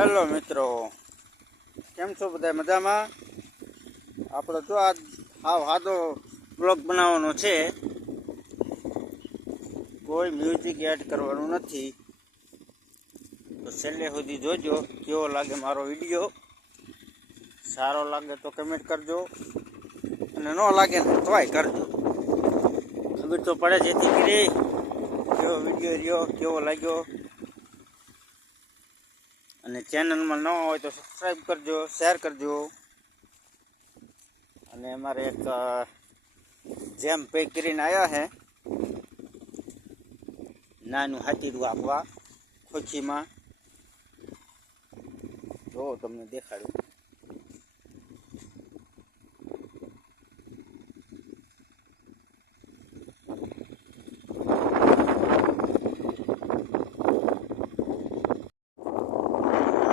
Hello મિત્રો. કેમ છો બધા? મજામાં? આપણે જો આ હાવ બ્લોગ બનાવવાનો છે. કોઈ મ્યુઝિક એડ કરવાનું નથી. તો છેલ્લે સુધી જોજો, કેવો લાગે મારો વીડિયો સારો લાગે તો કમેન્ટ કરજો. અને ન લાગે તો તોય કરજો. ખબર તો પડે જેથી કરી. કેવો વીડિયો રહ્યો, કેવો લાગ્યો? અને ચેનલમાં ન હોય તો સબસ્ક્રાઈબ કરજો શેર કરજો. અને અમારે એક જેમ પે કરીને આવ્યા છે નાનું હાથીડું આપવા ખોચીમાં જો, તમને દેખાડું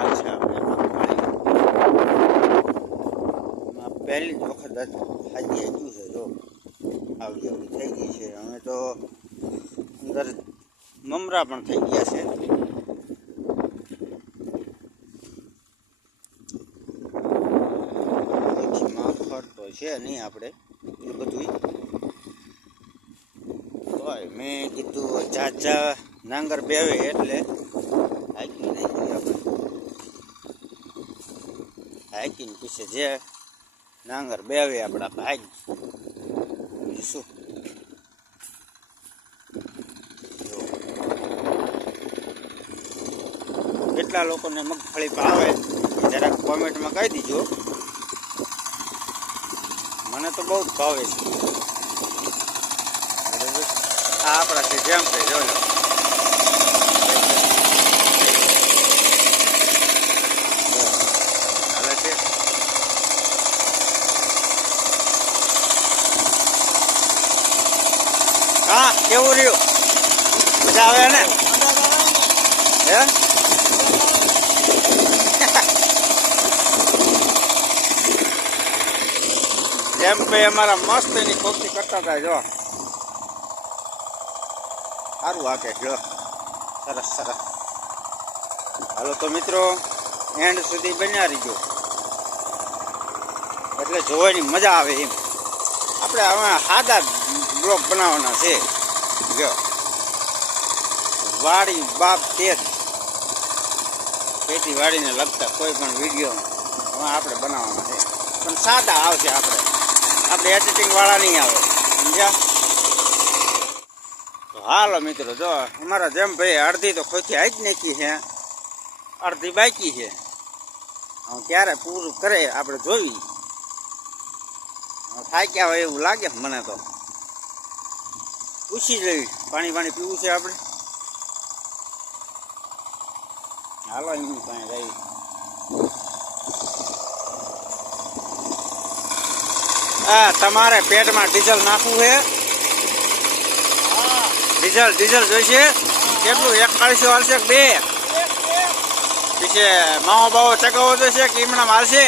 અચ્છા આપણે એમાં પાણી એમાં પહેલી જ વખત હાજી આવ્યું છે, જો આવી આવી થઈ ગઈ છે. અમે તો અંદર મમરા પણ થઈ ગયા છે. છે નહીં આપણે, એ બધું હોય મેં કીધું જાજા નાંગર બેવે એટલે હાઈકિંગ નાખી આપણે. હાકીને પીછે, જે નાંગર બેવે આપણા ભાગ શું? કેટલા લોકોને મગફળી ભાવે જરાક કોમેન્ટમાં કહી દીજો. મને તો બહુ જ ભાવે છે. આ આપણા છે, જેમ છે જો લો. હાલે છે હા મજા આવે ને? હે? જેમ ભાઈ અમારા મસ્ત એની કોપી કરતા હતા, જો. સારું વાકે જો. સરસ સરસ. હાલો તો મિત્રો એન્ડ સુધી બન્યા રહીજો. એટલે જોવાની મજા આવે એમ. આપણે હવે સાદા બ્લોક બનાવવાના છે. જો. વાડી બાપ તેજ ખેતી વાડીને લગતા કોઈ પણ વીડિયો આપણે બનાવવાના છે. પણ સાદા આવશે આપણે. આપણે એડિટિંગ વાળા નહીં આવે. સમજ્યા? તો હાલો મિત્રો, જો, અમારા જેમ ભાઈ અડધી તો ખોથી આવી જ નાખી છે. અડધી બાકી છે. હવે ક્યારે પૂરું કરે, આપણે જોઈ. હવે થાક્યા હોય એવું લાગે મને તો. પૂછી લેવી પાણી પાણી પીવું છે આપણે? હાલો એમની પાસે રહી. હા તમારે પેટમાં ડીઝલ નાખવું છે? ડીઝલ ડીઝલ જોઈશે? કેટલું? એક એકતાળીસો હાલશે બે? પછી માવો બાવો ચગાવો જોઈશે કે એમના હાલશે?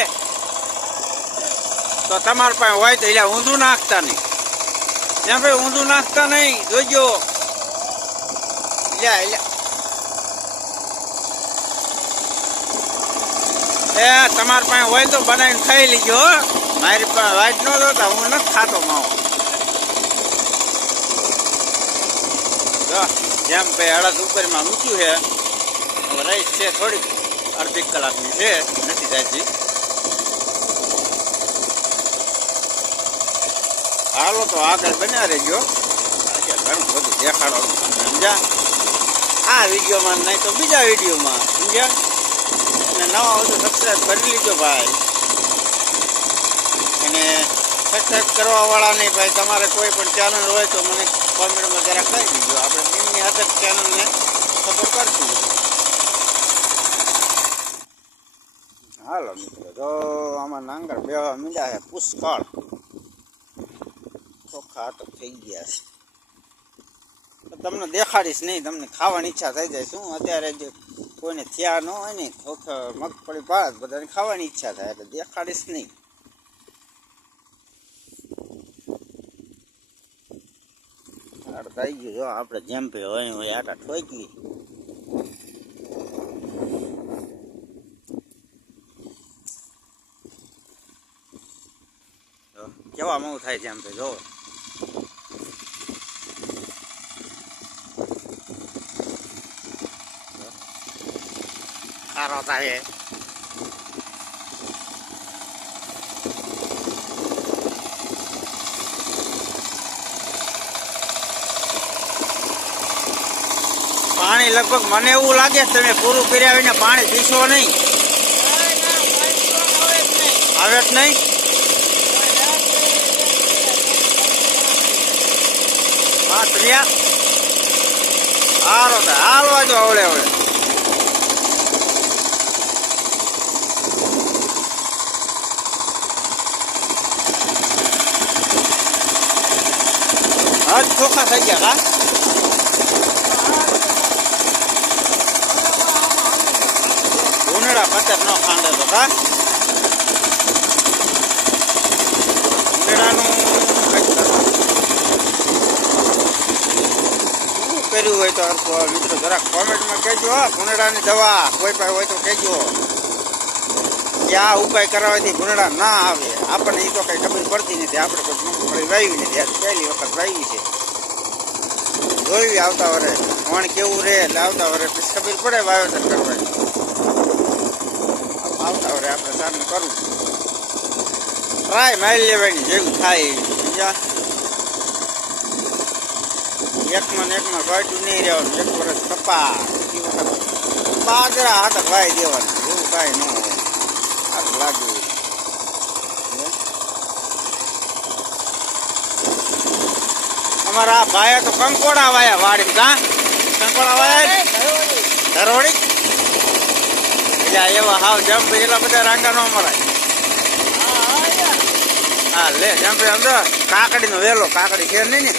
તો તમારા પાસે હોય તો એટલે ઊંધું નાખતા નહીં. ત્યાં ભાઈ ઊંધું નાખતા નહીં જોઈજો એ, તમારા પાસે હોય તો બનાવીને ખાઈ લીજો. મારી પાસે વાઈટ ન જોતા હું નથી ખાતો માવો. જેમ ભાઈ અડદ ઉપરમાં મૂક્યું છે, હવે છે થોડીક, અડધી કલાકની છે, નથી જાતી હાલો તો આગળ બન્યા રહેજો. આજે ઘણું બધું દેખાડવાનું સમજ્યા? આ વિડીયોમાં નહીં તો બીજા વિડીયોમાં, સમજ્યા? અને નવા હોય તો સબસ્ક્રાઈબ કરી લીજો ભાઈ. અને સબસ્ક્રાઈબ કરવાવાળા નહીં ભાઈ, તમારે કોઈ પણ ચેનલ હોય તો મને કોમેન્ટમાં જરા કહી દીજો. આપણે ટીમની હાથે ચેનલને ખબર કરશું હાલો મિત્રો તો આમાં નાંગર બેવા મીંડા છે, પુષ્કળ. ખાટક થઈ ગયા છે. તમને દેખાડીશ નહીં, તમને ખાવાની ઈચ્છા થઈ જાય શું અત્યારે જે કોઈને થયા ન હોય ને મગફળી ભાત બધાને ખાવાની ઈચ્છા થાય, એટલે દેખાડીશ નહીં. થઈ ગયું, જો આપણે જેમ ભાઈ હોય હોય, આટા ઠોકી કેવા મઉ થાય જેમ ભાઈ જોવો. સારો થાય પાણી લગભગ મને એવું લાગે તમે પૂરું કર્યા આવીને પાણી પીશો નહીં. આવે જ નહીં. હા ત્રિયા હારો થાય હાલવા જો આવડે આવડે હાથ ચોખ્ખા થઈ ગયા કા ઉનેડા પચાસ નો ખાંડે તો કા ઉનેડાનું કર્યું હોય તો મિત્રો જરાક કોમેન્ટમાં કહેજો ભૂંડાની દવા કોઈ પાસે હોય તો કહેજો. કે આ ઉપાય કરાવવાથી ભૂંડા ના આવે? આપણને એ તો કંઈ ખબર પડતી નથી, આપણે કોઈ મગફળી વાવી નથી. આ પહેલી વખત વાવી છે. જોઈ આવતા વરે. વણ કેવું રહે એટલે આવતા વરે. પછી પડે વાવેતર કરવાની. આવતા વરે આપણે સારું કરવું. ટ્રાય મારી લેવાની જેવું થાય બીજા એકમાં ને એકમાં વાટ્યું નહીં રહેવાનું. એક વર્ષ કપા બાજરા હાથ વાઈ દેવાનું. એવું કાંઈ ન હોય. સારું લાગ્યું અમારા ભાઈ તો કંકોડા વાયા વાડી કા? કંકોડા વાયા ધરોડી એટલે એવા હાવ જમ્પ એટલા બધા રાંગા નો મરાય. હા, લે જમ્પ સમજો કાકડી નો વેલો, કાકડી છે નહીં ને?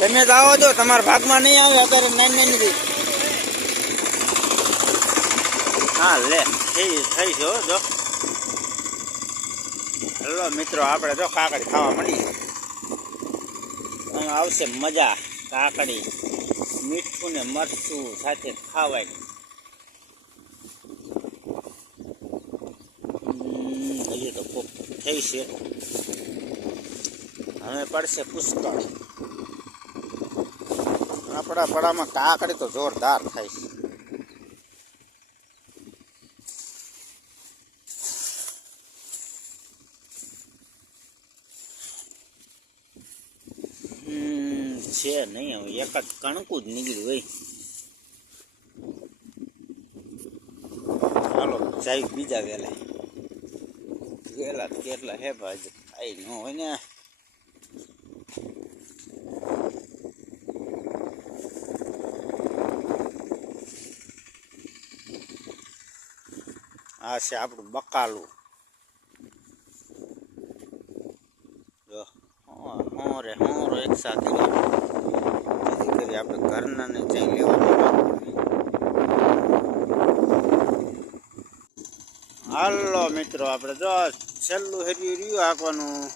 તમે જ આવો છો તમારા ભાગમાં નહીં આવે, અત્યારે નાની નાની. હા, લે થઈ થઈ છે જો. હલો મિત્રો, આપણે જો કાકડી ખાવા મળી આમાં આવશે મજા, કાકડી, મીઠું ને મરચું સાથે ખાવાય હજી તો કોક થઈ છે. હવે પડશે પુષ્કળ. આપણા પડામાં કાકડી તો જોરદાર થાય છે. છે નહીં, હવે એક જ કણકું જ નીકળ્યું હોય. ચાલો જાય બીજા વેલા. વેલા કેટલા હે ભાઈ થાય ન હોય ને. આ છે આપણું બકાલું. જો હું રે હું રે, એક સાથે. જેથી આપણે ઘરના ને જઈ લેવાનું હાલો મિત્રો, આપણે જો છેલ્લું હેર્યું રહ્યું હાંકવાનું.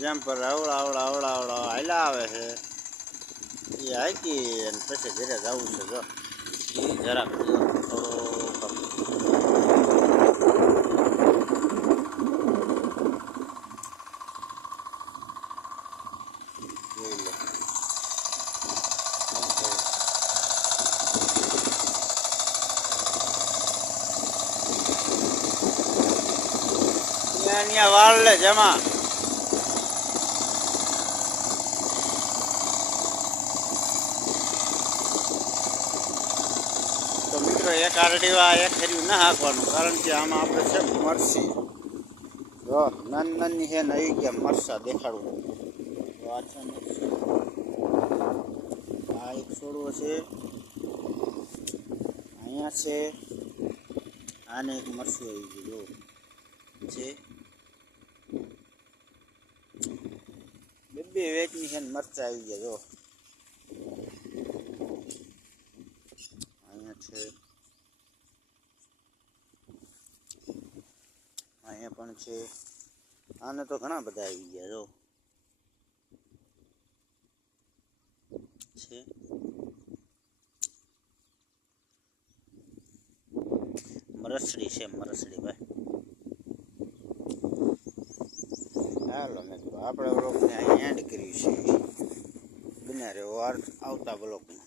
જેમ પર આવડા આવડા આવડા આવડા હાલા આવે છે. એ હાકી અને પછી ઘરે જવું છે, જો. જરાક જો થોડું જોઈ લો ત્યાં વાળ લે જમા તો મિત્રો, એક આરડીવા એક ના હાંકવાનું, કારણ કે આમાં આપણે છે મરસી. જો, નાની નાની હે ને આવી ગયા મરસા દેખાડવું. આ આ એક છોડવો છે. અહીંયા છે. આને એક મરસું આવી ગયું છે. બે વેચની છે ને મરચા આવી ગયા, જો. અહીંયા છે. અહીંયા પણ છે. આને તો ઘણા બધા આવી ગયા, જો. છે. મરસડી છે, મરસડી ભાઈ હાલો મેં કીધું આપણે બ્લોગને અહીંયા એન્ડ કર્યું છે બન્યા રહ્યો આવતા બ્લોગમાં